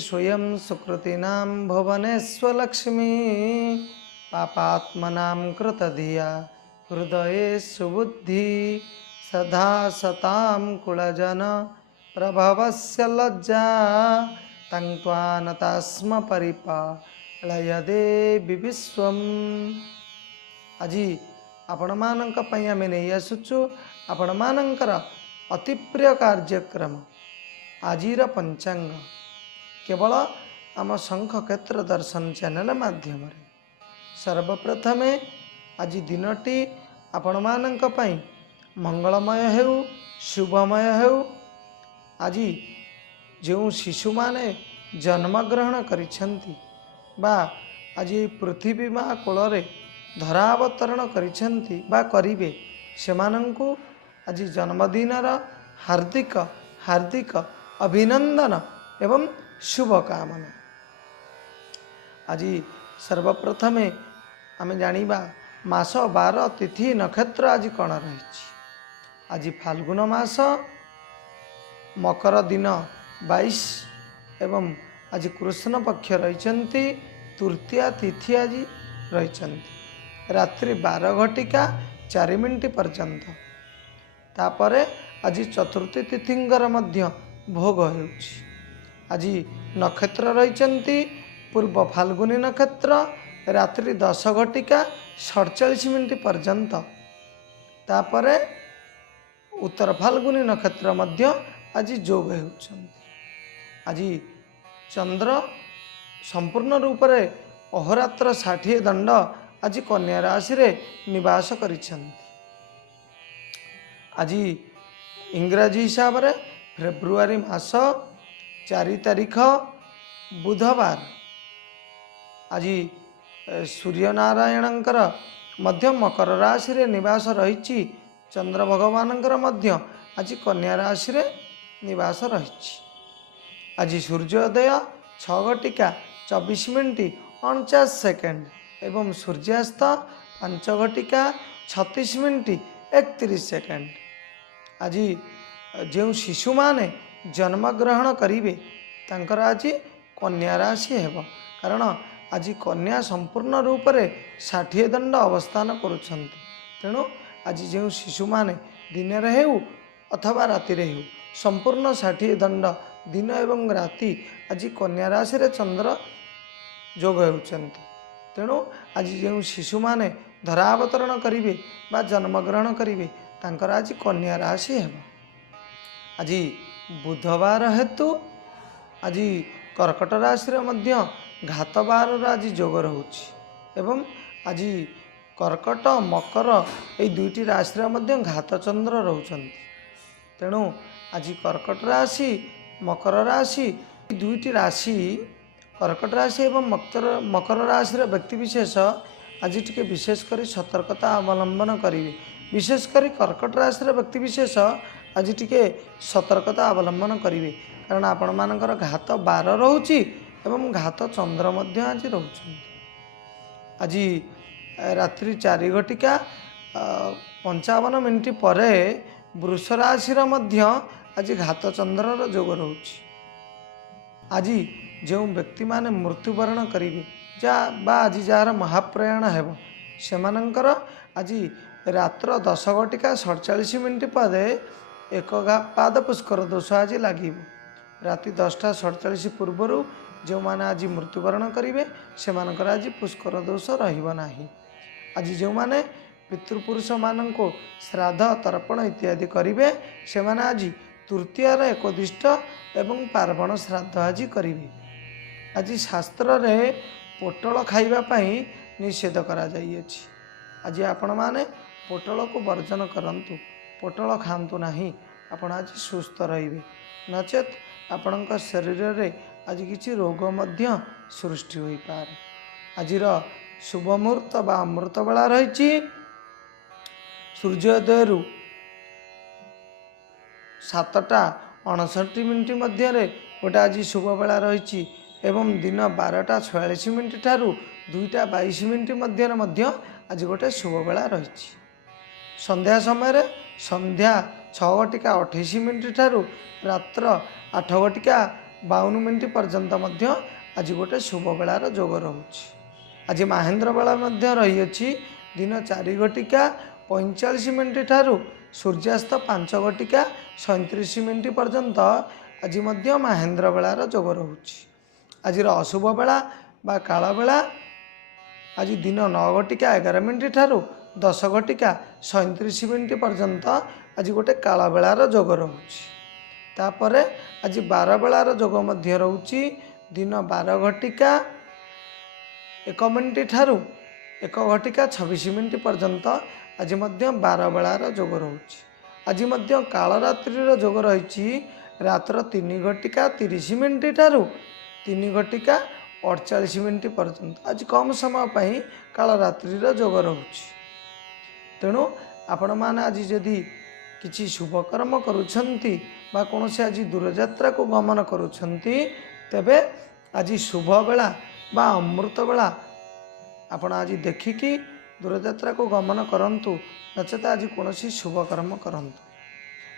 स्वयं सुकृतीनां भुवनेष्वलक्ष्मी पापात्मनां कृतधिया हृदये सुबुद्धि सदा सतां कुलजन प्रभवस्य लज्जा तं त्वानतास्म परिपालयदे विश्वम्। আজি ଆପଣମାନଙ୍କ ପାଇଁ ଆମେ ନେଇ ଆସୁଛୁ ଆପଣମାନଙ୍କର ଅତି ପ୍ରିୟ କାର୍ଯ୍ୟକ୍ରମ ଆଜିର ପଞ୍ଚାଙ୍ଗ କେବଳ ଆମ ଶଙ୍ଖ କ୍ଷେତ୍ର ଦର୍ଶନ ଚ୍ୟାନେଲ ମାଧ୍ୟମରେ। ସର୍ବପ୍ରଥମେ ଆଜି ଦିନଟି ଆପଣମାନଙ୍କ ପାଇଁ ମଙ୍ଗଳମୟ ହେଉ, ଶୁଭମୟ ହେଉ। ଆଜି ଯେଉଁ ଶିଶୁମାନେ ଜନ୍ମଗ୍ରହଣ କରିଛନ୍ତି ବା ଆଜି ପୃଥିବୀ ମା କୋଳରେ ଧରାବତରଣ କରିଛନ୍ତି ବା କରିବେ, ସେମାନଙ୍କୁ ଆଜି ଜନ୍ମଦିନର ହାର୍ଦ୍ଦିକ ହାର୍ଦ୍ଦିକ ଅଭିନନ୍ଦନ ଏବଂ ଶୁଭକାମନା। ଆଜି ସର୍ବପ୍ରଥମେ ଆମେ ଜାଣିବା ମାସ, ବାର, ତିଥି, ନକ୍ଷତ୍ର ଆଜି କ'ଣ ରହିଛି। ଆଜି ଫାଲ୍ଗୁନ ମାସ, ମକର ଦିନ 22 ଏବଂ ଆଜି କୃଷ୍ଣ ପକ୍ଷ ରହିଛନ୍ତି, ତୃତୀୟା ତିଥି ଆଜି ରହିଛନ୍ତି ରାତ୍ରି 12:04 ପର୍ଯ୍ୟନ୍ତ। ତାପରେ ଆଜି ଚତୁର୍ଥୀ ତିଥିଙ୍କର ମଧ୍ୟ ଭୋଗ ହେଉଛି। ଆଜି ନକ୍ଷତ୍ର ରହିଛନ୍ତି ପୂର୍ବ ଫାଲ୍ଗୁନୀ ନକ୍ଷତ୍ର ରାତ୍ରି 10:47 ପର୍ଯ୍ୟନ୍ତ। ତାପରେ ଉତ୍ତର ଫାଲ୍ଗୁନୀ ନକ୍ଷତ୍ର ମଧ୍ୟ ଆଜି ଯୋଗ ହେଉଛନ୍ତି। ଆଜି ଚନ୍ଦ୍ର ସମ୍ପୂର୍ଣ୍ଣ ରୂପରେ ଅହୋରାତ୍ର 60 ଦଣ୍ଡ ଆଜି କନ୍ୟା ରାଶିରେ ନିବାସ କରିଛନ୍ତି। ଆଜି ଇଂରାଜୀ ହିସାବରେ ଫେବୃଆରୀ ମାସ 4 ତାରିଖ ବୁଧବାର। ଆଜି ସୂର୍ଯ୍ୟନାରାୟଣଙ୍କର ମଧ୍ୟ ମକର ରାଶିରେ ନିବାସ ରହିଛି। ଚନ୍ଦ୍ର ଭଗବାନଙ୍କର ମଧ୍ୟ ଆଜି କନ୍ୟା ରାଶିରେ ନିବାସ ରହିଛି। ଆଜି ସୂର୍ଯ୍ୟୋଦୟ 6:24:49 ଏବଂ ସୂର୍ଯ୍ୟାସ୍ତ 5:36:31। ଆଜି ଯେଉଁ ଶିଶୁମାନେ ଜନ୍ମଗ୍ରହଣ କରିବେ ତାଙ୍କର ଆଜି କନ୍ୟା ରାଶି ହେବ, କାରଣ ଆଜି କନ୍ୟା ସମ୍ପୂର୍ଣ୍ଣ ରୂପରେ 60 ଦଣ୍ଡ ଅବସ୍ଥାନ କରୁଛନ୍ତି। ତେଣୁ ଆଜି ଯେଉଁ ଶିଶୁମାନେ ଦିନରେ ହେଉ ଅଥବା ରାତିରେ ହେଉ ସମ୍ପୂର୍ଣ୍ଣ 60 ଦଣ୍ଡ ଦିନ ଏବଂ ରାତି ଆଜି କନ୍ୟା ରାଶିରେ ଚନ୍ଦ୍ର ଯୋଗ ହେଉଛନ୍ତି। ତେଣୁ ଆଜି ଯେଉଁ ଶିଶୁମାନେ ଧରାବତରଣ କରିବେ ବା ଜନ୍ମଗ୍ରହଣ କରିବେ ତାଙ୍କର ଆଜି କନ୍ୟା ରାଶି ହେବ। ଆଜି ବୁଧବାର ହେତୁ ଆଜି କର୍କଟ ରାଶିରେ ମଧ୍ୟ ଘାତ ବାରର ଆଜି ଯୋଗ ରହୁଛି ଏବଂ ଆଜି କର୍କଟ ମକର ଏହି ଦୁଇଟି ରାଶିରେ ମଧ୍ୟ ଘାତ ଚନ୍ଦ୍ର ରହୁଛନ୍ତି। ତେଣୁ ଆଜି କର୍କଟ ରାଶି, ମକର ରାଶି, ଦୁଇଟି ରାଶି କର୍କଟ ରାଶି ଏବଂ ମକର ରାଶିର ବ୍ୟକ୍ତିବିଶେଷ ଆଜି ଟିକେ ବିଶେଷ କରି ସତର୍କତା ଅବଲମ୍ବନ କରିବେ। ବିଶେଷ କରି କର୍କଟ ରାଶିର ବ୍ୟକ୍ତିବିଶେଷ ଆଜି ଟିକେ ସତର୍କତା ଅବଲମ୍ବନ କରିବେ, କାରଣ ଆପଣମାନଙ୍କର ଘାତ ବାର ରହୁଛି ଏବଂ ଘାତ ଚନ୍ଦ୍ର ମଧ୍ୟ ଆଜି ରହୁଛନ୍ତି। ଆଜି ରାତ୍ରି 4:55 ପରେ ବୃଷ ରାଶିର ମଧ୍ୟ ଆଜି ଘାତ ଚନ୍ଦ୍ରର ଯୋଗ ରହୁଛି। ଆଜି ଯେଉଁ ବ୍ୟକ୍ତିମାନେ ମୃତ୍ୟୁବରଣ କରିବେ ବା ଆଜି ଯାହାର ମହାପ୍ରୟାଣ ହେବ ସେମାନଙ୍କର ଆଜି ରାତ୍ର 10:47 ପରେ ଏକ ପାଦ ପୁଷ୍କର ଦୋଷ ଆଜି ଲାଗିବ। ରାତି 10:47 ପୂର୍ବରୁ ଯେଉଁମାନେ ଆଜି ମୃତ୍ୟୁବରଣ କରିବେ ସେମାନଙ୍କର ଆଜି ପୁଷ୍କର ଦୋଷ ରହିବ ନାହିଁ। ଆଜି ଯେଉଁମାନେ ପିତୃପୁରୁଷମାନଙ୍କୁ ଶ୍ରାଦ୍ଧ, ତର୍ପଣ ଇତ୍ୟାଦି କରିବେ ସେମାନେ ଆଜି ତୃତୀୟାର ଏକୋଦିଷ୍ଟ ଏବଂ ପାର୍ବଣ ଶ୍ରାଦ୍ଧ ଆଜି କରିବେ। ଆଜି ଶାସ୍ତ୍ରରେ ପୋଟଳ ଖାଇବା ପାଇଁ ନିଷେଧ କରାଯାଇଅଛି। ଆଜି ଆପଣମାନେ ପୋଟଳକୁ ବର୍ଜନ କରନ୍ତୁ, ପୋଟଳ ଖାଆନ୍ତୁ ନାହିଁ। ଆପଣ ଆଜି ସୁସ୍ଥ ରହିବେ, ନଚେତ୍ ଆପଣଙ୍କ ଶରୀରରେ ଆଜି କିଛି ରୋଗ ମଧ୍ୟ ସୃଷ୍ଟି ହୋଇପାରେ। ଆଜିର ଶୁଭ ମୁହୂର୍ତ୍ତ ବା ଅମୃତ ବେଳା ରହିଛି ସୂର୍ଯ୍ୟୋଦୟରୁ 7:59 ମଧ୍ୟରେ ଗୋଟେ ଆଜି ଶୁଭ ବେଳା ରହିଛି ଏବଂ ଦିନ 12:46 ଠାରୁ 2:22 ମଧ୍ୟରେ ମଧ୍ୟ ଆଜି ଗୋଟେ ଶୁଭ ବେଳା ରହିଛି। ସନ୍ଧ୍ୟା ସମୟରେ ସନ୍ଧ୍ୟା 6:28 ଠାରୁ ରାତ୍ର 52 पर्यंत मध्य आज गोटे शुभ बेलार जोग रोचे। आज महेन्द्र बेला मध्य रही दिन 4:45 ठारू सूर्यास्त 5:37 पर्यंत आज मध्य महेन्द्र बेलार जोग रोचे। आज अशुभ बेला बा काल बेला आज दिन 9:11 ठारू 10:37 पर्यंत आज गोटे काल बेलार जोग रोचे। तापर आज 12 बेलार जोग मध्य रोचे दिन 12:01 ठारू 1:26 पर्यंत आज मध्य 12 बेलार जोग रोचे। आज मध्य काल रात्रिर जोग रही रात्र 3:30 ठारू 3:48 पर्यंत आज कम समय पर काल रात्रिर जोग रोचे। तेणु आपण मैंने आज जदि किसी शुभ कर्म करुछंती बा कौन से आज दूरयात्रा को गमन करुछंती तेबे आज शुभ बेला बा अमृत बेला आपण आज देखिकी दूरयात्रा को गमन करंतु नचेत आज कौन शुभ कर्म करंतु।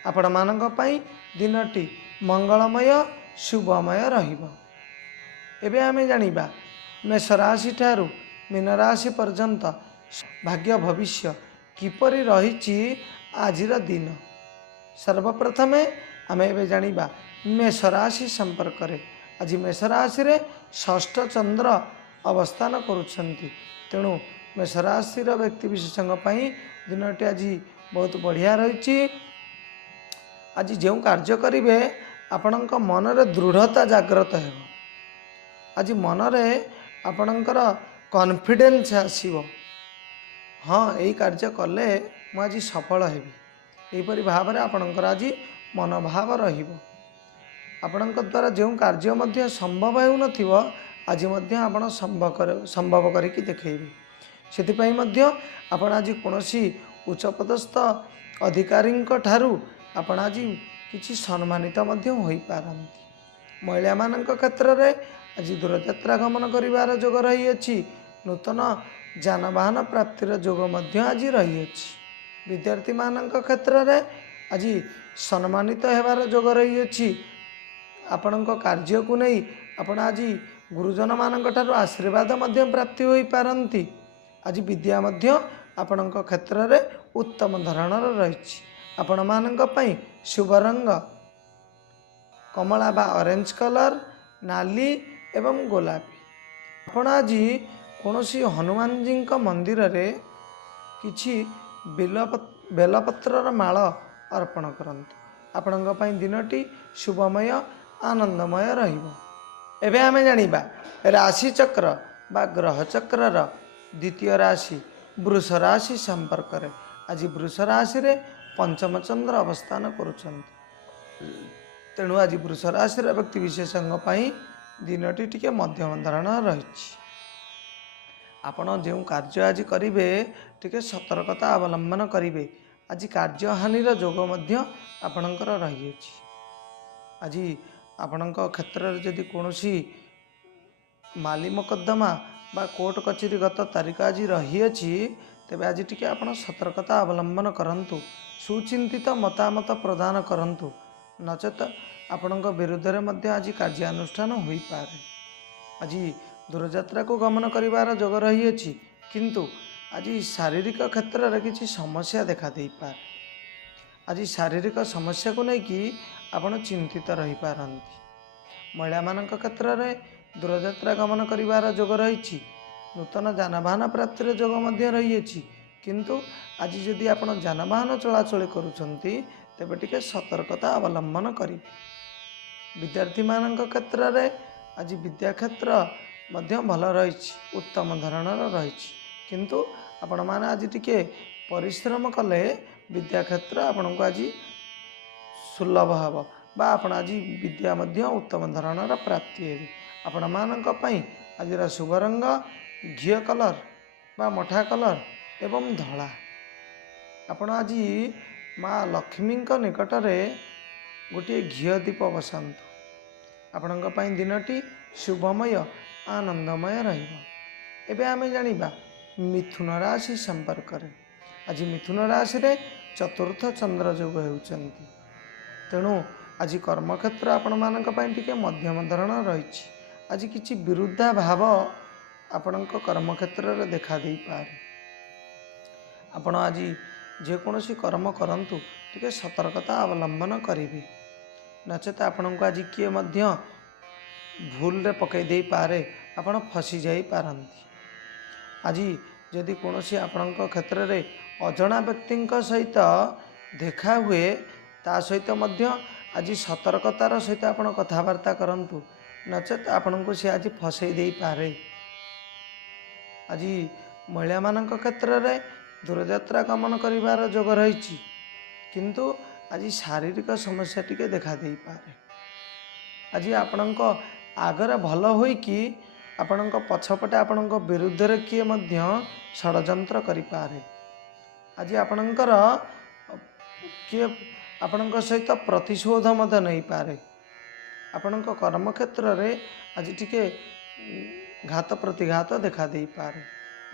आपण मानक पई दिनटी मंगलमय शुभमय रहिबो। एबे आमे जानिबा मेष राशि ठारू मीन राशि पर्यंत भाग्य भविष्य किपरि रहिछि आजिर दिन। सर्वप्रथम आमे एबे जानिबा मेष राशि संपर्क रे। आज मेष राशि रे षष्ठ चंद्र अवस्थान करुछंती। तेणु मेष राशि व्यक्ति विशेषज्ञ पई दिनटी आज बहुत बढ़िया रही। आज जो कार्य करेंगे आपणक मनरे दृढ़ता जागृत हो। आज मनरे आपणकर कॉन्फिडेंस आसीबो। हाँ यही कार्य कले मु आज सफल हेबी यहीपरि भाव में आपणकर आज मनोभाव रहिबो। आपणक द्वारा जो कार्य मध्य संभव हो नथिबो आज मध्य आपण संभव करिकी देखैबे। सेतिपई मध्य आपण आज कोनोसी उच्चपदस्थ अधिकारी ठारू आपण आज किछि सम्मानित मध्य होई पारंती। महिला मानक क्षेत्र में आज दूरयात्रा गमन करिवार जोग रही अछि। नूतन जानवाहन प्राप्तिर जोग मध्य आज रही अछि। विद्यार्थी मानक क्षेत्र में आज सम्मानित हेबार जोग रही अछि। आपणक कार्य को नहीं आपण आज गुरुजन मानक ठारू आशीर्वाद मध्य प्राप्ति होई पारंती। आज विद्या मध्य आपणक क्षेत्र में उत्तम धरणर रही। आपण मानक पई शुभ रंग कमला बा ऑरेंज कलर नाली एवं गोलापी। आपण आज कौनसी हनुमान जी मंदिर रे किछि बेलपत्रर माळ अर्पण करंतु। आपणक पई दिनटी शुभमय आनंदमय रहिबो। एबे आमे जानिबा राशि चक्र बा ग्रह चक्रर द्वितीय राशि वृष राशि संपर्क रे। आज वृष राशि रे पंचम चंद्र अवस्थान करुछंती। तेणु आज वृष राशि व्यक्ति विशेषज्ञ पई दिनटी टिके मध्यम धरण रही। आपण जो कार्य आज करेंगे टिके सतर्कता अवलंबन करेंगे। आज कार्य हानिर जोग मध्य आपणकर रही। आज आपणक क्षेत्र में जदि कौनसी माली मकद्दमा बा कोर्ट कचेरी गत तारीख आज रही अछि तेबे आज टिके आपण सतर्कता अवलंबन करंतु। सुचिंतित मतामत प्रदान करंतु नचेत आपणक विरुद्ध रे मध्य आज कार्यानुष्ठान होई पारे। आज दूरयात्रा को गमन करिवार जोग रही अछि किंतु आज शारीरिक क्षेत्र में किसी समस्या देखा दे पारे। आज शारीरिक समस्या को लेकिन आपण चिंतित रही पारंती। महिला मानक क्षेत्र में दूरयात्रा गमन करिवार जोग रही। नूतन जानवाहन प्राप्तिर जोग मध्य रही अछि किंतु आज जदि आपण जानवाहन चलाचल करुछंती तेबे टिके सतर्कता अवलंबन करिवे। विद्यार्थी मानक क्षेत्र में आज विद्या क्षेत्र मध्य भल रही उत्तम धरणर रही किंतु आपण माने आज टिके परिश्रम कले विद्या क्षेत्र आपण को आज सुलभ हब बा आपण आज विद्या मध्य उत्तम धरणर प्राप्ति हेबी। आपण मानक पई आज शुभ रंग घी कलर बा मठा कलर एवं धला। आपण आज माँ लक्ष्मी निकट में गोटे घी दीप बसातु। आपण दिनटी शुभमय आनंदमय रहिबो। एबे आमे जानिबा मिथुन राशि संपर्क रे। आज मिथुन राशि रे चतुर्थ चंद्र जोग होउचंती। तेणु आज कर्मक्षेत्र आपण मानक पई टिके मध्यम धरण रही। आज किछि विरुद्धा भाव आपणक कर्मक्षेत्र रे देखा दे पारे। आपण आज जेकोसी कर्म करंतु टिके सतर्कता अवलंबन करेंगे, नचेत आपण को आज किए मध्य भूल रे पकई दे पारे, आपण फसी जाई पारंती। आज जदि कोनोसी आपणक क्षेत्र रे अजणा व्यक्ति सहित देखा हुए, ता सहित मध्य आज सतर्कतार सहित आपण कथबार्ता करंतु, नचेत आपण को सी आज फसई दे पारे। आज महिला मानक क्षेत्र रे दूरयात्रा गमन करिवार जोग रही, किंतु आज शारीरिक समस्या टिके देखा दे पारे। आज आपणक आगरे भल होई कि आपणक पछपटे आपणक विरुद्ध रे किए मध्य षडयंत्र करि पारे। आज आपणकर किए आपणक सहित प्रतिशोध मध्य नहीं पारे। आपणक कर्मक्षेत्र रे आज टिके घात प्रतिघात देखा दे पारे।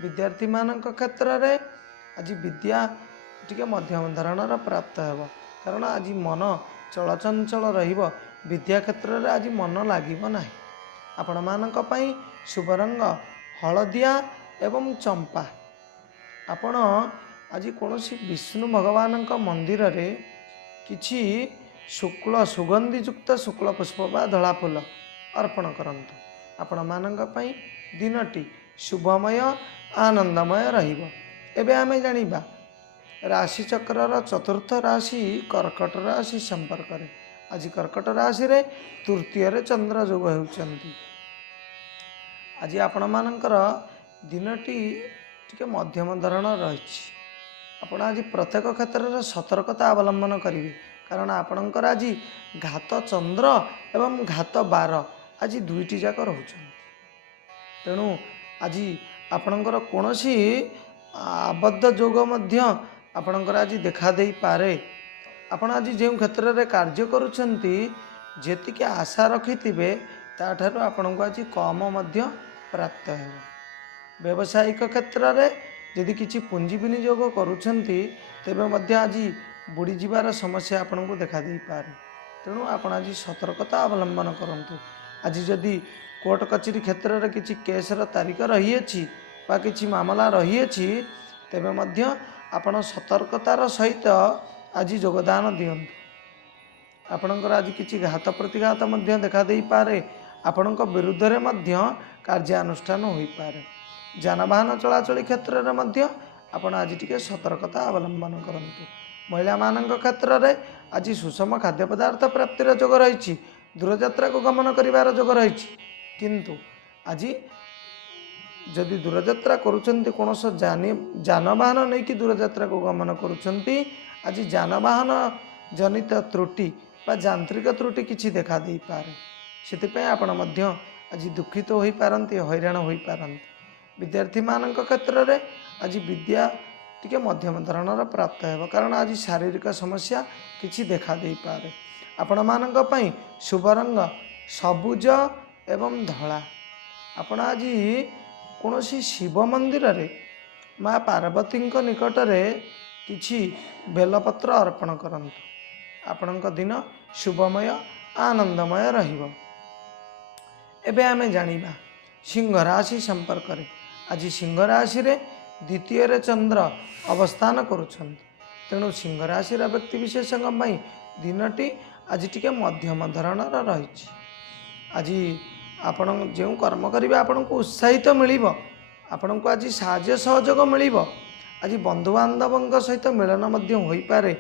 विद्यार्थी मानक क्षेत्र रे आज विद्या टिके मध्यम धरणर प्राप्त हेब, कारण आज मन चलचंचल रहिबो। विद्या क्षेत्र रे आज मन लागिबो नाही। आपण मानक पई शुभ रंग हलदिया एवं चंपा। आपण आज कोनोसी विष्णु भगवानक मंदिर रे किछि शुक्ल सुगंधी युक्त शुक्ल पुष्प बा धला फूल अर्पण करंतु। आपण मानक पई दिनटी शुभमय आनंदमय रहिबो। एबे आमे जानिबा राशि चक्रर चतुर्थ राशि कर्कट राशि संपर्क रे। आज कर्कट राशि रे तृतीय रे चंद्र जोग हेउचंती। आज आपण मानकर दिनटी टिके मध्यम धरण रही। आपण आज प्रत्येक क्षेत्र रे सतर्कता अवलंबन करिवे, कारण आपणकर आज घात चंद्र एवं घात बार आज दुईटी जाक रहउचंती। तेणु आज आपणकर कोनोसी आबद्ध जोग मध्य आपणकर आज देखा दे पारे। आपण आज जो क्षेत्र में कार्य करुछंती, जेतिके आशा रखिथिबे ताठारु आपणको आज कम मध्य प्राप्त हेब। व्यावसायिक क्षेत्र में यदि किछि पुंजी विनियोग करुछंती, तेबे मध्य आज बुड़ी जिबार समस्या आपणको देखा दे पारे। तेणु आपण आज सतर्कता अवलंबन करंतु। आज जदि कोर्ट कचेरी क्षेत्र में किछि केसर तारीख रही अछि बा किछि मामला रही अछि, तेबे मध्य आपण सतर्कतार सहित आज योगदान दियंतु। आपणकर आज किछि घात प्रतिघात मध्य देखा दे पारे। आपणक विरुद्ध रे मध्य कार्यानुष्ठान होई पारे। जानवाहन चलाचल क्षेत्र में मध्य आपण आज टिके सतर्कता अवलंबन करंतु। महिला मानक क्षेत्र में आज सुषम खाद्य पदार्थ प्राप्तिर जोग रही। दूरयात्रा को गमन करिवार जोग रही, किंतु आज जदि दूरयात्रा करुछंती कोनोस जानवाहन नहीं कि दूरयात्रा को गमन करुछंती, आज जानवाहन जनित त्रुटि बा यांत्रिक त्रुटि किछि देखा दे पारे। सेतिपय आपण मध्य आज दुखित होई पारंती, हैरान होई पारंती। विद्यार्थी मानक क्षेत्र में आज विद्या टिके मध्यम धरणर प्राप्त हेब, कारण आज शारीरिक समस्या किछि देखा दे पारे। आपण मानक पई शुभ रंग सबुज एवं धला। आपण आज कोनोसी शिव मंदिर रे माँ पार्वती निकट में किछि बेलपत्र अर्पण करंतु। आपणक दिन शुभमय आनंदमय रहिबो। एबे आमे जानिबा सिंह राशि संपर्क रे। आज सिंह राशि रे द्वितीय रे चंद्र अवस्थान करुछंती। तेणु सिंह राशि रा व्यक्ति विशेषज्ञ पई दिनटी आज टिके मध्यम धरणर रही। आज आपण जो कर्म करिवे आपण को उत्साहित मिलिबो। आपण को आज साहाय्य सहयोग मिलिबो। आज बंधु बांधव सहित मिलन मध्य होई पारे।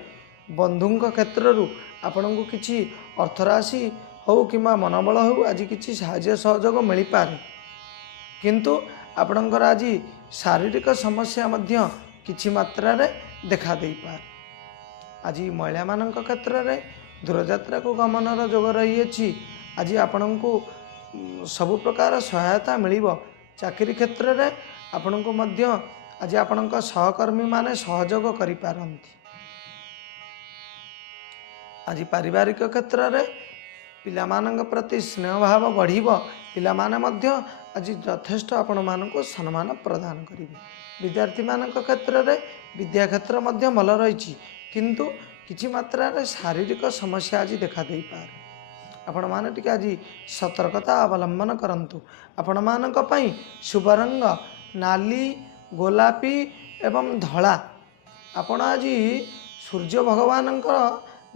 बंधुंक क्षेत्रु आपण को किछि अर्थराशि हो किंवा मनोबल हो आज किछि साहाय्य सहयोग मिल पारे, किंतु आपणकर आज शारीरिक समस्या मध्य किछि मात्रा रे देखा दे पारे। आज महिला मानक क्षेत्र में दूरयात्रा को गमनर जोग रही अछि। आज आपण को सबु प्रकार सहायता मिलिबो। चाकरी क्षेत्र में आपण को मध्य आज आपणक सहकर्मी माने सहयोग करि पारंती। आज पारिवारिक क्षेत्र में पिलामानंक प्रति स्नेह भाव बढ़िबो। पिला माने मध्य आज यथेष्ट आपण मानक सम्मान प्रदान करिवे। विद्यार्थी मानक क्षेत्र में विद्या क्षेत्र मध्य भल रही, किंतु किछि मात्रा शारीरिक समस्या आज देखा दे पारे। आपण माने टिके आज सतर्कता अवलंबन करंतु। आपण मानक पई शुभ रंग नाली गोलापी एवं धला। आपण आज सूर्य भगवान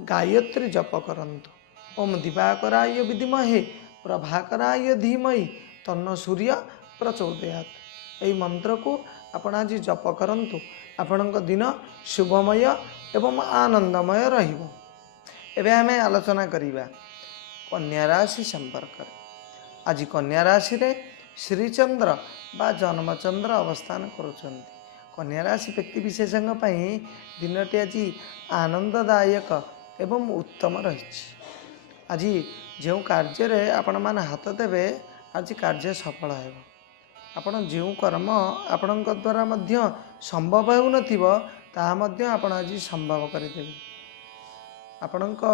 गायत्री जप करंतु। ओम दिवाकराय विद्महे प्रभाकराय धीमहि तन्नो सूर्य प्रचोदयात्। एई मंत्र को आपण आज जप करंतु। आपणक दिन शुभमय एवं आनंदमय रहिबो। एबे आमे आलोचना करिबा कन्या राशि संपर्क। आज कन्या राशि रे श्रीचंद्र बा जन्मचंद्र अवस्थान करुछन्ति। कन्या राशि व्यक्ति विशेषज्ञ पई दिनटी आज आनंददायक एवं उत्तम रहिछि। आज जो कार्य रे आपण मान हाथ देबे आज कार्य सफल हेबो। आपण जो कर्म आपणक द्वारा मध्य संभव हेउ नथिबो ताहा मध्य आपण आज संभव करिदेबे। आपणक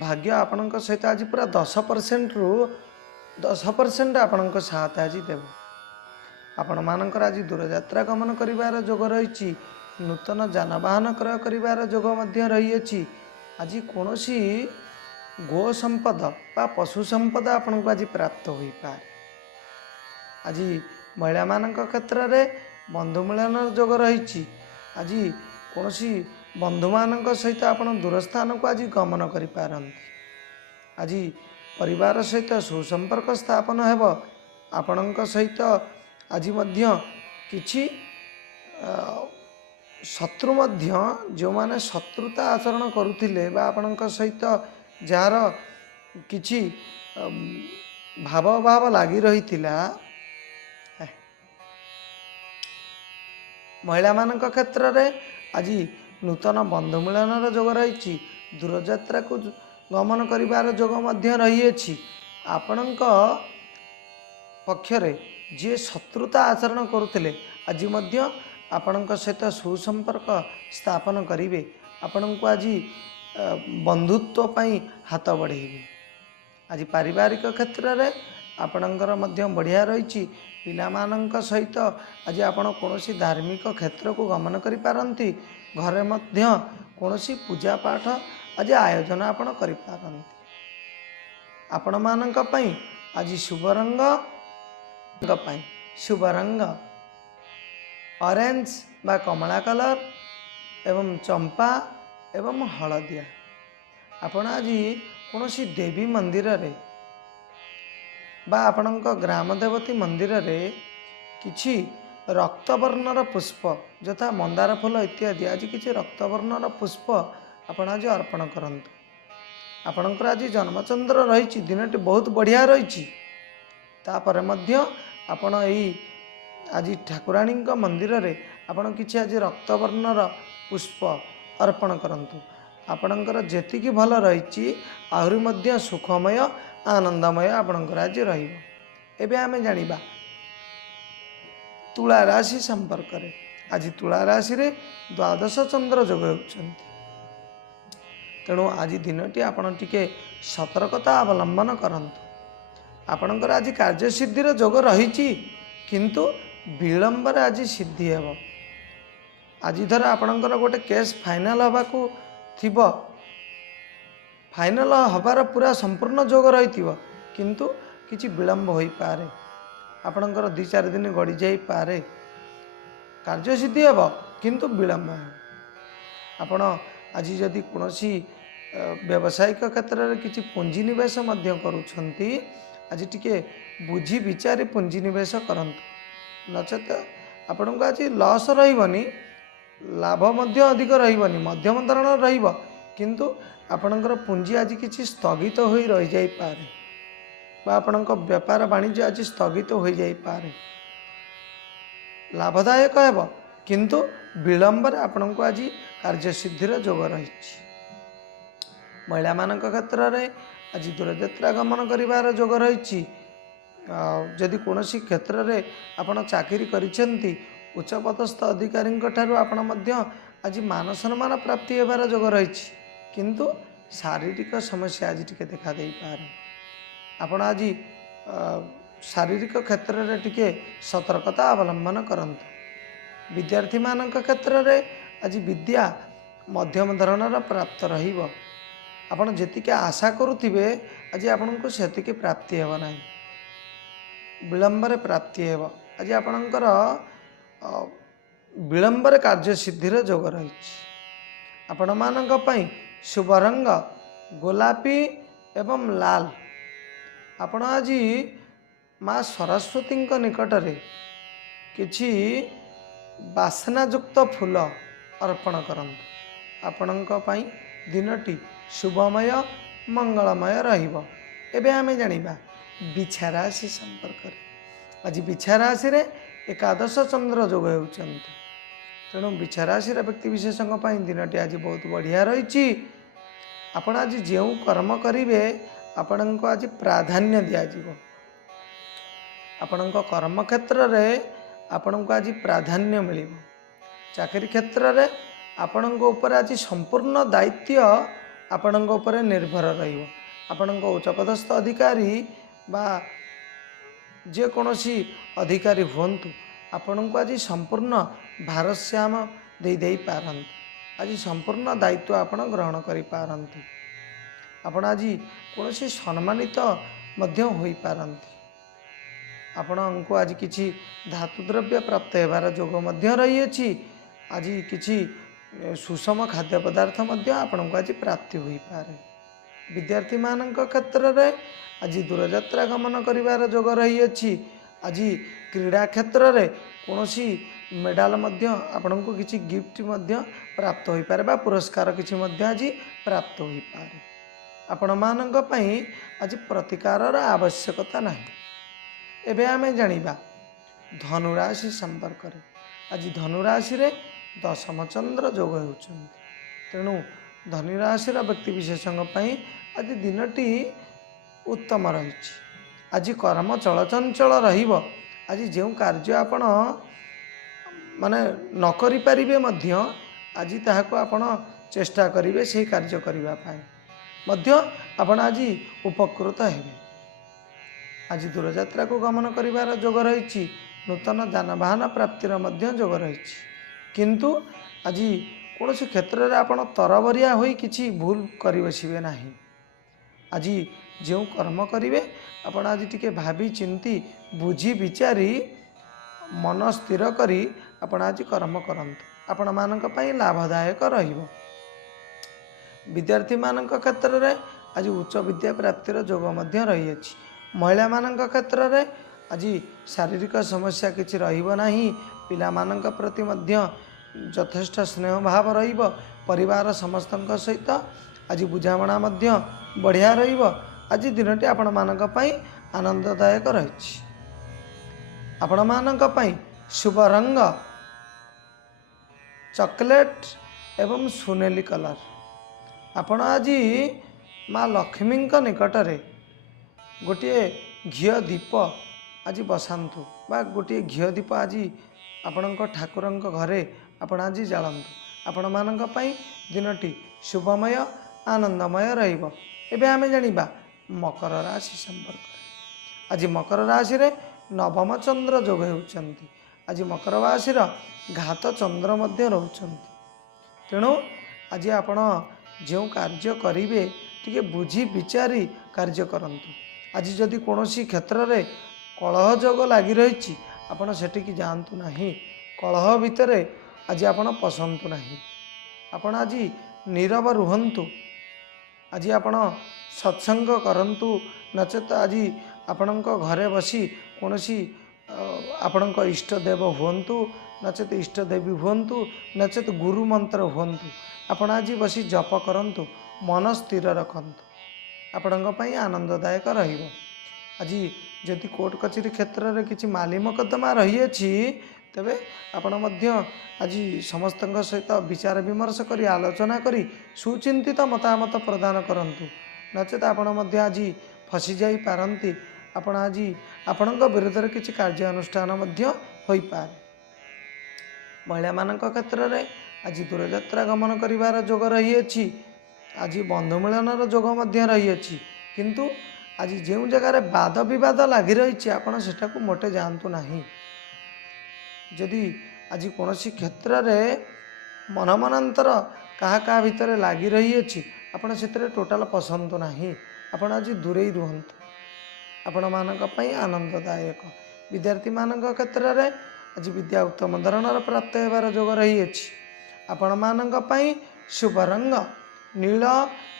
भाग्य आपणक सहित आज पूरा 10% रु 10% आपणक साथ आज देबो। आपण मानकर आज दूरयात्रा गमन करिवार जोग रहिछि। नूतन जानवाहन क्रय करिवार जोग मध्य रहिछि। आज कोनोसी गो संपद बा पशु संपद आपनको आज प्राप्त होई पारे। आज महिला मानक क्षेत्र रे बंधु मिलन जोग रहिछि। आज कोनोसी बंधु मानक सहित आपण दूर स्थान को आज गमन करि पारंती। आज परिवार सहित सुसंपर्क स्थापन हेबो। आपणक सहित आज मध्य किछि शत्रु मध्य जो माने शत्रुता आचरण करुथिले बा आपणक सहित जार किछि भाव भाव लागी रहिथिला। महिला मानक क्षेत्र रे आज नूतन बंधु मिलन जोग रही। दूरयात्रा को गमन करिवार जोग मध्य रही। आपणक पक्षरे जे शत्रुता आचरण करुथिले आज मध्य आपणक सहित सुसंपर्क स्थापन करिवे। आपणको आज बंधुत्व पई हाथ बढ़ेबे। आज पारिवारिक क्षेत्र रे आपणकर मध्य बढ़िया रही। पिलामानंक सहित आज आपण कोनोसी धार्मिक क्षेत्र को गमन करि पारंती। घरे मध्य कोनोसी पूजा पाठ आज आयोजन आपण करि पारंती। आपण मानक पई आज शुभ रंग शुभ रंग ऑरेंज बा कमला कलर एवं चंपा एवं हलदिया। आपण आज कोनोसी देवी मंदिर रे बा आपणक ग्राम देवती मंदिर रे किछि रक्तवर्णर पुष्प यथा मंदार फूल इत्यादि आज किछि रक्तवर्णर पुष्प आपण आज अर्पण करंतु। आपणकर आज जन्मचंद्र रही। दिनटी बहुत बढ़िया रही। तापर मध्य आपण एई आज ठाकुराणी मंदिर रे आपण किछि आज रक्तवर्णर पुष्प अर्पण करंतु। आपणकर जेतिकी भल रही आहरी मध्य सुखमय आनंदमय आपणकर आज रहिबो। एबे आमे जानिबा तुला राशि संपर्क रे। आज तुला राशि रे द्वादश चंद्र जोग होउछन्ति। तेणु आज दिनटी आपण टिके सतर्कता अवलंबन करंतु। आपणकर आज कार्य सिद्धिर जोग रहिछि किंतु विलंब रे आज सिद्धि हेबो। आज धर आपणकर गोटे केस फाइनल हबाकू थिबो। फाइनल हबार पूरा संपूर्ण जोग रही किंतु किछि विलंब होई पारे। आपणकर 2-4 दिन गड़ी जाई पारे। कार्य सिद्धि हेबो किंतु विलंब हेबो। आपण आज जदि कोनोसी व्यावसायिक क्षेत्र रे किछि पूंजी निवेश मध्य करूछंती आज टिके बुझी विचारी पूंजी निवेश करंतु। नचेत आपणको आज लॉस रहिबनी लाभ मध्य अधिक रहिबनी मध्यम धरण रहिबो किंतु आपणकर पूंजी आज किछि स्थगित होई रहि जाई पारे बा आपणक व्यापार वाणिज्य आज स्थगित होई जाई पारे। लाभदायक हेबो किंतु विलंब रे आपणको आज कार्य सिद्धिर जोग रहिछि। महिला मानक क्षेत्र रे आज दूरयात्रा गमन करिवार जोग रहिछि। जदि कोनोसी क्षेत्र रे आपण चाकरी करिसेंती उच्च पदस्थ अधिकारी ठारू आपण मध्य आज मान सम्मान प्राप्ति हेबार जोग रहिछि किंतु शारीरिक समस्या आज टिके देखा देई पारे। आपण आज शारीरिक क्षेत्र रे टिके सतर्कता अवलंबन करंतु। विद्यार्थी मानक क्षेत्र रे आज विद्या मध्यम धरणर प्राप्त रहिब। आपण जेतिके आशा करुथिबे आज आपनको सेतिके प्राप्ति हेब नाही, विलंबर प्राप्ति हेब। आज आपणकर विलंबर कार्य सिद्धिर जोग रही। आपण मानक पई शुभ रंग गोलापी एवं लाल। आपण आज माँ सरस्वती निकटरे किछि बासनायुक्त फूल अर्पण करंतु। आपणक पई दिनटी शुभमय मंगलमय रहिब। एबे आमे जानिबा बिछा राशि संपर्क। आज बिछा राशि रे एकादश चंद्र जोग होउचंती। तेणु बिछा राशि व्यक्ति विशेषों दिनटी आज बहुत बढ़िया रही। आपण आज जो कर्म करेंगे आपण को आज प्राधान्य दिज्व। आपण कर्म क्षेत्र में आपण को आज प्राधान्य मिल। चाकरी क्षेत्र में आपण ऊपर आज संपूर्ण दायित्व आपण ऊपर निर्भर रहिबो। आपण उच्चपदस्थ अधिकारी बा जेकोसी अधिकारी हुंतु आपण को आज संपूर्ण भारस्याम दे पारंती। आज संपूर्ण दायित्व आपण ग्रहण करि पारंती। आपण आज कोनोसी सम्मानित मध्य होई पारंती। आपण को आज किछि धातु द्रव्य प्राप्त हेबार जोग मध्य रही अछि। आज किछि सुषम खाद्य पदार्थ मध्य आपण को आज प्राप्ति होई पारे। विद्यार्थी मानक क्षेत्र में आज दूरयात्रा गमन करिवार जोग रही अछि। आज क्रीडा क्षेत्र में कोनोसी मेडाल मध्य आपण को किछि गिफ्ट मध्य प्राप्त होई पारे बा पुरस्कार किछि मध्य आज प्राप्त होई पारे। आपण मानक पई आज प्रतिकार आवश्यकता नाही। एबे आमे जानिबा धनुराशि संपर्क रे। आज धनुराशि रे दशम चंद्र जोग होउछन। तेणु धनुराशि व्यक्ति विशेषों पई आज दिनटी उत्तम रही। आज कर्म चलचंचल रहिब। आज जो कार्य आपण माने न करि परिबे मध्य आज ताहाको आपण चेष्टा करिवे से कार्य करिवा पाए मध्य आपण आज उपकृत हेबे। आज दूरयात्रा को गमन करिवार जोग रही। नूतन जानवाहन प्राप्तिर मध्य जोग रही। किंतु आज कौन से क्षेत्र में आपण तरबरिया होई किछि भूल करि बसिबे नाही। आज जो कर्म करिवे आपण आज टिके भाबी चिंती बुझी विचारी मन स्थिर करी आपण आज कर्म करंतु। आपण मानक पई लाभदायक रहिबो। विद्यार्थी मानक क्षेत्र में आज उच्च विद्या प्राप्तिर जोग मध्य रही अछि। महिला मानक क्षेत्र में आज शारीरिक समस्या किछि रहिबो नाही। पिला मानक प्रति मध्य यथेष्ट स्नेह भाव रहिबो। परिवार समस्तक सहित आज बुझामणा मध्य बढ़िया रहिबो। आज दिनटी आपण मानक पई आनंददायक रही। आपण मानक पई शुभ रंग चॉकलेट एवं सुनेली कलर। आपण आज माँ लक्ष्मी निकटरे गोटे घिओ दीप आज बसातु बा गोटे घिओ दीप आज आपण ठाकुर घरे आपण आज जालतु। आपण मानक पई दिनटी शुभमय आनंदमय रहिबो। एबे आमे जानिबा मकर राशि संपर्क। आज मकर राशि रे नवम चंद्र जोग होउचंती। आज मकर राशि घात चंद्र मध्य रहउचंती। तेणु आज आपण जो कार्य करिवे टिके बुझी विचारी कार्य करंतु। आज जदि कोनोसी क्षेत्र रे कलह जोग लागि रहिछि आपण सेटिकी जानतु नाही। कलह भितरे आज आपण पसंतु नाही। आपण आज नीरव रुहंतु। आज आपण सत्संग करंतु नचेत आज आपणक घरे बसी कोनोसी आपणक इष्टदेव हुंतु नचेत इष्टदेवी हुंतु नचेत गुरु मंत्र हुंतु। आपण आज बसी जप करंतु मन स्थिर रखंतु। आपणक पई आनंददायक रहिबो। आज जदि कोर्ट कचेरी क्षेत्र में किसी माली मकद्दमा रही अछि तेबे आपण मध्य आज समस्त सहित विचार विमर्श करी आलोचना करी सुचिंतित मतामत प्रदान करंतु। नचेत आपण मध्य आज फसी जाई पारंती। आपण आज आपणक विरोध में किसी कार्य अनुष्ठान मध्य होई पारे। महिला मानक क्षेत्र में आज दूरयात्रा गमन करिवार जोग रही अछि। आज बंधु मिलनर जोग मध्य रही अछि। किंतु आज जो जगार वाद विवाद लगी रही आपड़ सेटा को मोटे जानतु नहीं। जदि आज कौन क्षेत्र में मन मनांतर କାହା ଭିତରେ ଲାଗି ରହିଅଛି ଆପଣ ସେଥିରେ ଟୋଟାଲ ପସନ୍ଦ ନାହିଁ, ଆପଣ ଆଜି ଦୂରେଇ ରୁହନ୍ତୁ। ଆପଣମାନଙ୍କ ପାଇଁ ଆନନ୍ଦଦାୟକ। ବିଦ୍ୟାର୍ଥୀମାନଙ୍କ କ୍ଷେତ୍ରରେ ଆଜି ବିଦ୍ୟା ଉତ୍ତମ ଧରଣର ପ୍ରାପ୍ତ ହେବାର ଯୋଗ ରହିଅଛି। ଆପଣମାନଙ୍କ ପାଇଁ ଶୁଭ ରଙ୍ଗ ନୀଳ,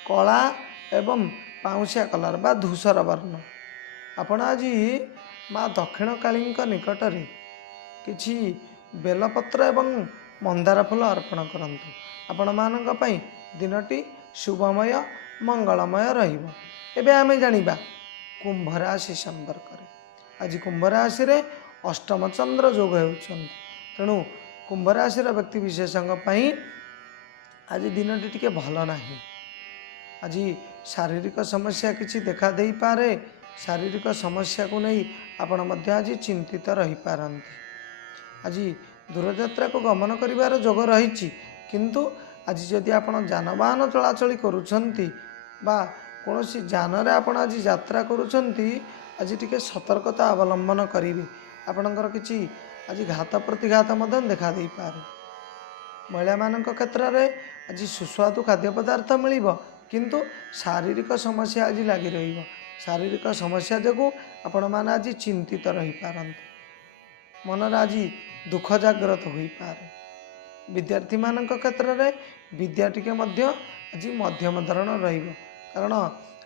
କଳା ଏବଂ ପାଉଁଶିଆ କଲର ବା ଧୂସର ବର୍ଣ୍ଣ। ଆପଣ ଆଜି ମା ଦକ୍ଷିଣକାଳୀଙ୍କ ନିକଟରେ କିଛି ବେଲପତ୍ର ଏବଂ ମନ୍ଦାର ଫୁଲ ଅର୍ପଣ କରନ୍ତୁ। ଆପଣମାନଙ୍କ ପାଇଁ ଦିନଟି ଶୁଭମୟ ମଙ୍ଗଳମୟ ରହିବ। ଏବେ ଆମେ ଜାଣିବା କୁମ୍ଭ ରାଶି ସମ୍ପର୍କରେ। ଆଜି କୁମ୍ଭ ରାଶିରେ ଅଷ୍ଟମ ଚନ୍ଦ୍ର ଯୋଗ ହେଉଛନ୍ତି। ତେଣୁ କୁମ୍ଭ ରାଶିର ବ୍ୟକ୍ତିବିଶେଷଙ୍କ ପାଇଁ ଆଜି ଦିନଟି ଟିକେ ଭଲ ନାହିଁ। ଆଜି ଶାରୀରିକ ସମସ୍ୟା କିଛି ଦେଖା ଦେଇପାରେ। ଶାରୀରିକ ସମସ୍ୟାକୁ ନେଇ ଆପଣ ମଧ୍ୟ ଆଜି ଚିନ୍ତିତ ରହିପାରନ୍ତି। ଆଜି ଦୂରଯାତ୍ରାକୁ ଗମନ କରିବାର ଯୋଗ ରହିଛି, କିନ୍ତୁ ଆଜି ଯଦି ଆପଣ ଯାନବାହନ ଚଳାଚଳି କରୁଛନ୍ତି ବା କୌଣସି ଯାନରେ ଆପଣ ଆଜି ଯାତ୍ରା କରୁଛନ୍ତି, ଆଜି ଟିକେ ସତର୍କତା ଅବଲମ୍ବନ କରିବେ। ଆପଣଙ୍କର କିଛି ଆଜି ଘାତ ପ୍ରତିଘାତ ମଧ୍ୟ ଦେଖା ଦେଇପାରେ। ମହିଳାମାନଙ୍କ କ୍ଷେତ୍ରରେ ଆଜି ସୁସ୍ୱାଦୁ ଖାଦ୍ୟ ପଦାର୍ଥ ମିଳିବ, କିନ୍ତୁ ଶାରୀରିକ ସମସ୍ୟା ଆଜି ଲାଗି ରହିବ। ଶାରୀରିକ ସମସ୍ୟା ଯୋଗୁଁ ଆପଣମାନେ ଆଜି ଚିନ୍ତିତ ରହିପାରନ୍ତି। ମନରେ ଆଜି ଦୁଃଖ ଜାଗ୍ରତ ହୋଇପାରେ। ବିଦ୍ୟାର୍ଥୀମାନଙ୍କ କ୍ଷେତ୍ରରେ ବିଦ୍ୟା ଟିକେ ମଧ୍ୟ ଆଜି ମଧ୍ୟମ ଧରଣ ରହିବ, କାରଣ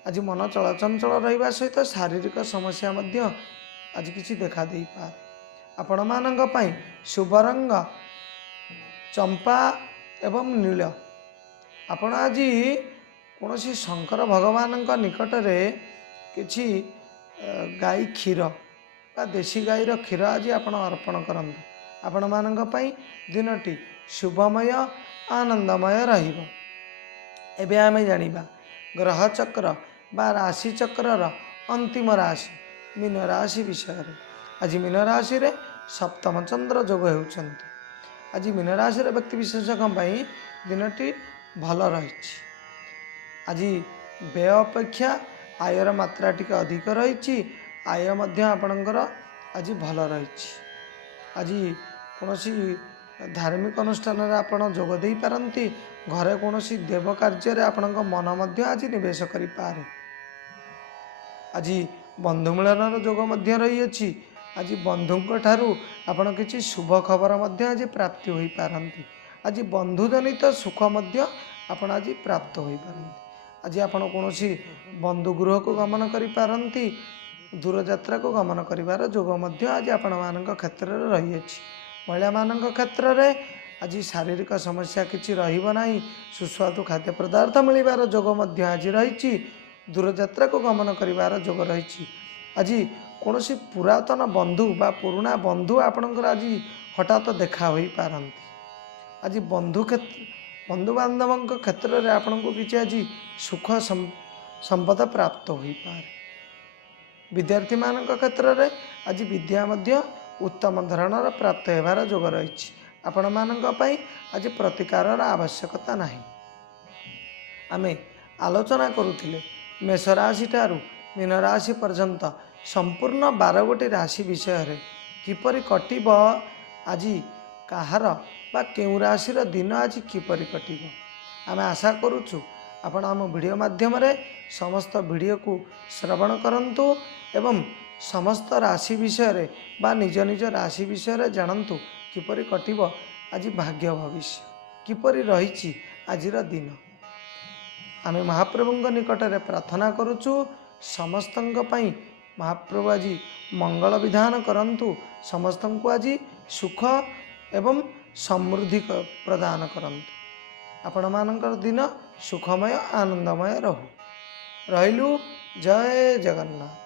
ଆଜି ମନ ଚଳଚଞ୍ଚଳ ରହିବା ସହିତ ଶାରୀରିକ ସମସ୍ୟା ମଧ୍ୟ ଆଜି କିଛି ଦେଖା ଦେଇପାରେ। ଆପଣମାନଙ୍କ ପାଇଁ ଶୁଭ ରଙ୍ଗ ଚମ୍ପା ଏବଂ ନୀଳ। ଆପଣ ଆଜି କୌଣସି ଶଙ୍କର ଭଗବାନଙ୍କ ନିକଟରେ କିଛି ଗାଈ କ୍ଷୀର ବା ଦେଶୀ ଗାଈର କ୍ଷୀର ଆଜି ଆପଣ ଅର୍ପଣ କରନ୍ତୁ। ଆପଣମାନଙ୍କ ପାଇଁ ଦିନଟି ଶୁଭମୟ ଆନନ୍ଦମୟ ରହିବ। ଏବେ ଆମେ ଜାଣିବା ଗ୍ରହଚକ୍ର ବା ରାଶିଚକ୍ରର ଅନ୍ତିମ ରାଶି ମୀନ ରାଶି ବିଷୟରେ। ଆଜି ମୀନ ରାଶିରେ ସପ୍ତମ ଚନ୍ଦ୍ର ଯୋଗ ହେଉଛନ୍ତି। ଆଜି ମୀନ ରାଶିର ବ୍ୟକ୍ତିବିଶେଷଙ୍କ ପାଇଁ ଦିନଟି ଭଲ ରହିଛି। ଆଜି ବ୍ୟୟ ଅପେକ୍ଷା ଆୟର ମାତ୍ରା ଟିକେ ଅଧିକ ରହିଛି। ଆୟ ମଧ୍ୟ ଆପଣଙ୍କର ଆଜି ଭଲ ରହିଛି। ଆଜି କୌଣସି ଧାର୍ମିକ ଅନୁଷ୍ଠାନରେ ଆପଣ ଯୋଗ ଦେଇପାରନ୍ତି। ଘରେ କୌଣସି ଦେବ କାର୍ଯ୍ୟରେ ଆପଣଙ୍କ ମନ ମଧ୍ୟ ଆଜି ନିବେଶ କରିପାରେ। ଆଜି ବନ୍ଧୁ ମିଳନର ଯୋଗ ମଧ୍ୟ ରହିଅଛି। ଆଜି ବନ୍ଧୁଙ୍କ ଠାରୁ ଆପଣ କିଛି ଶୁଭ ଖବର ମଧ୍ୟ ଆଜି ପ୍ରାପ୍ତି ହୋଇପାରନ୍ତି। ଆଜି ବନ୍ଧୁଜନିତ ସୁଖ ମଧ୍ୟ ଆପଣ ଆଜି ପ୍ରାପ୍ତ ହୋଇପାରନ୍ତି। ଆଜି ଆପଣ କୌଣସି ବନ୍ଧୁ ଗୃହକୁ ଗମନ କରିପାରନ୍ତି। ଦୂରଯାତ୍ରାକୁ ଗମନ କରିବାର ଯୋଗ ମଧ୍ୟ ଆଜି ଆପଣମାନଙ୍କ କ୍ଷେତ୍ରରେ ରହିଅଛି। ମହିଳାମାନଙ୍କ କ୍ଷେତ୍ରରେ ଆଜି ଶାରୀରିକ ସମସ୍ୟା କିଛି ରହିବ ନାହିଁ। ସୁସ୍ୱାଦୁ ଖାଦ୍ୟ ପଦାର୍ଥ ମିଳିବାର ଯୋଗ ମଧ୍ୟ ଆଜି ରହିଛି। ଦୂରଯାତ୍ରାକୁ ଗମନ କରିବାର ଯୋଗ ରହିଛି। ଆଜି କୌଣସି ପୁରାତନ ବନ୍ଧୁ ବା ପୁରୁଣା ବନ୍ଧୁ ଆପଣଙ୍କର ଆଜି ହଠାତ୍ ଦେଖା ହୋଇପାରନ୍ତି। ଆଜି ବନ୍ଧୁବାନ୍ଧବଙ୍କ କ୍ଷେତ୍ରରେ ଆପଣଙ୍କୁ କିଛି ଆଜି ସୁଖ ସମ୍ପଦ ପ୍ରାପ୍ତ ହୋଇପାରେ। ବିଦ୍ୟାର୍ଥୀମାନଙ୍କ କ୍ଷେତ୍ରରେ ଆଜି ବିଦ୍ୟା ମଧ୍ୟ ଉତ୍ତମ ଧରଣର ପ୍ରାପ୍ତ ହେବାର ଯୋଗ ରହିଛି। ଆପଣମାନଙ୍କ ପାଇଁ ଆଜି ପ୍ରତିକାରର ଆବଶ୍ୟକତା ନାହିଁ। ଆମେ ଆଲୋଚନା କରୁଥିଲେ ମେଷ ରାଶି ଠାରୁ ମୀନ ରାଶି ପର୍ଯ୍ୟନ୍ତ ସମ୍ପୂର୍ଣ୍ଣ 12ଗୋଟି ରାଶି ବିଷୟରେ। କିପରି କଟିବ ଆଜି କାହାର ବା କେଉଁ ରାଶିର ଦିନ ଆଜି କିପରି କଟିବ। ଆମେ ଆଶା କରୁଛୁ ଆପଣ ଆମ ଭିଡ଼ିଓ ମାଧ୍ୟମରେ ସମସ୍ତ ଭିଡ଼ିଓକୁ ଶ୍ରବଣ କରନ୍ତୁ ଏବଂ ସମସ୍ତ ରାଶି ବିଷୟରେ ବା ନିଜ ନିଜ ରାଶି ବିଷୟରେ ଜାଣନ୍ତୁ। କିପରି କଟିବ ଆଜି ଭାଗ୍ୟ ଭବିଷ୍ୟ, କିପରି ରହିଛି ଆଜିର ଦିନ। ଆମେ ମହାପ୍ରଭୁଙ୍କ ନିକଟରେ ପ୍ରାର୍ଥନା କରୁଛୁ ସମସ୍ତଙ୍କ ପାଇଁ ମହାପ୍ରଭୁ ଆଜି ମଙ୍ଗଳ ବିଧାନ କରନ୍ତୁ। ସମସ୍ତଙ୍କୁ ଆଜି ସୁଖ ଏବଂ ସମୃଦ୍ଧି ପ୍ରଦାନ କରନ୍ତୁ। ଆପଣମାନଙ୍କର ଦିନ ସୁଖମୟ ଆନନ୍ଦମୟ ରହୁ। ରହିଲୁ। ଜୟ ଜଗନ୍ନାଥ।